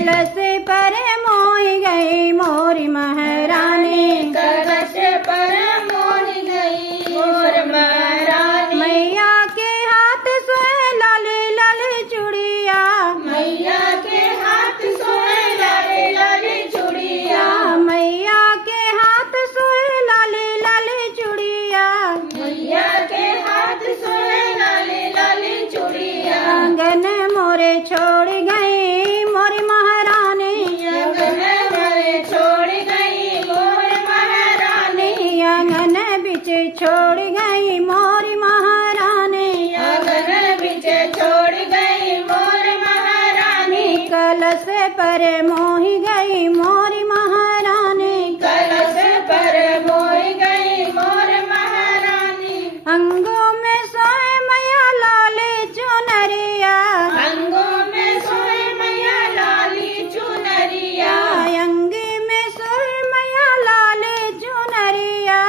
कलश पर मोहि गई मोरी महारानी, कलश पर मोहि गई मोर महारानी। मैया के हाथ सोए लाले लाले चूड़िया, मैया के हाथ सोए लाले लाले चूड़िया, मैया के हाथ सोए लाले लाले चूड़िया, मैया के हाथ सोए लाले लाले चूड़िया। आंगन मोरे छोड़ गई मोरी महारानी, आंगन मोरे छोड़ गई मोर महारानी, आंगन बिच छोड़ गई मोरी महारानी, आंगन बिच छोड़ गई मोर महारानी। कलश पर मोहि गई मोरी महारानी, कलश पर मोहि गई मोर महारानी। अंगों में सोए मैया लाले चुनरिया, अंगों में सोए मैया लाली चुनरिया, अंगी में सोए मैया लाले चुनरिया,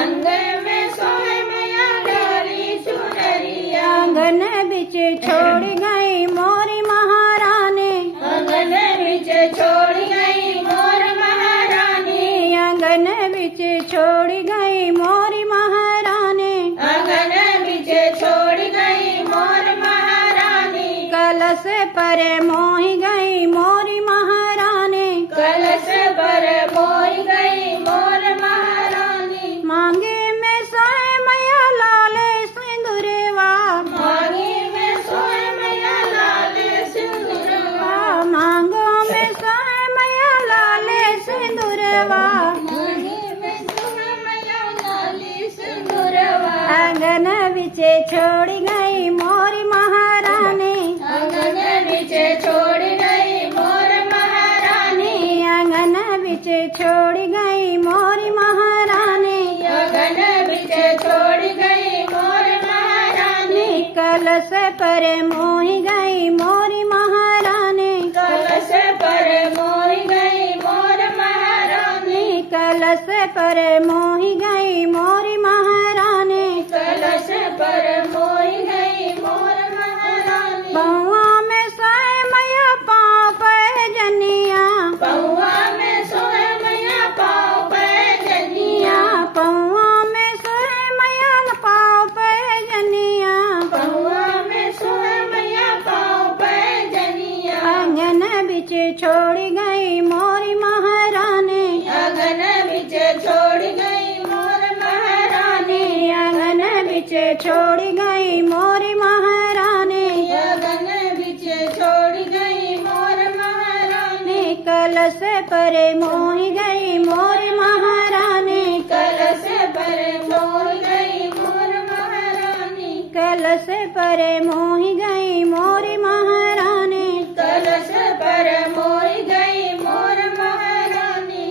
अंग में सोए मैया लाली चुनरिया। आंगन बिच छोड़ गई मोरी महारानी, आंगन बिच छोड़ गई मोर महारानी, आंगन बिच छोड़ गई मोरी महारानी, आंगन बिच छोड़ गई मोर महारानी। कलश पर मोहि गई मोरी महारानी, कलश पर मोहि गई मोर महारानी। मांगे में सोए मैया लाले सिंदूरवा, मांगी में सोए मैया लाले सिंदूरवा, मांगो में सोए मैया लाले सिंदूरवा, मांगी में सोए मैया लाली सिंदूरवा। आंगन बिच छोड़ गई मोरी महारानी, आंगन बिच छोड़ गई मोर महारानी, आंगन बिच छोड़ गई मोरी महारानी, आंगन बिच छोड़ गई मोर महारानी। कलश पर मोहि गई मोरी महारानी, कलश पर मोहि गई मोर महारानी, कलश पर मोहि गई मोरी महारानी, कलश पर मोहि गई मोर महारानी। पौआ में सोए मैया पाँव पे जनिया, पौआ में सोए मैया पाँव पे जनिया, पौआ में सोए मैया पाँव पे जनिया, पौआ में सोए मैया पाँव पे जनिया। आंगन बिच छोड़ गई मोरी महारानी, आंगन बिच छोड़ गई मोर महारानी, आंगन बिच छोड़ गई मोरी महारानी, आंगन बिच छोड़ गई मोर महारानी। कलश पर मोहि गई मोरी महारानी, कलश पर मोहि गई मोर महारानी, कलश पर मोहि गई मोरी महारानी, कलश पर मोहि गई मोर महारानी।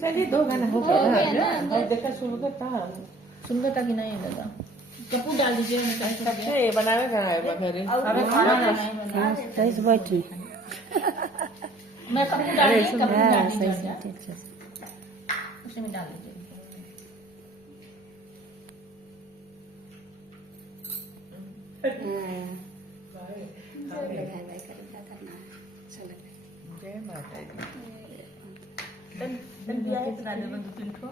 चलिए 2 गाना हो गया हो गया ना, ना। अब देखा सुनकर तक नहीं लगा। कपूर डाल दीजिए। अच्छा ये बनावेगा घरे अबे खाना नहीं बना। सही बैठी मैं कपूर डाल दी, कपूर डाल दीजिए। उसी में डाल दीजिए। जय माता दी। दिया है तो 2-3 ठो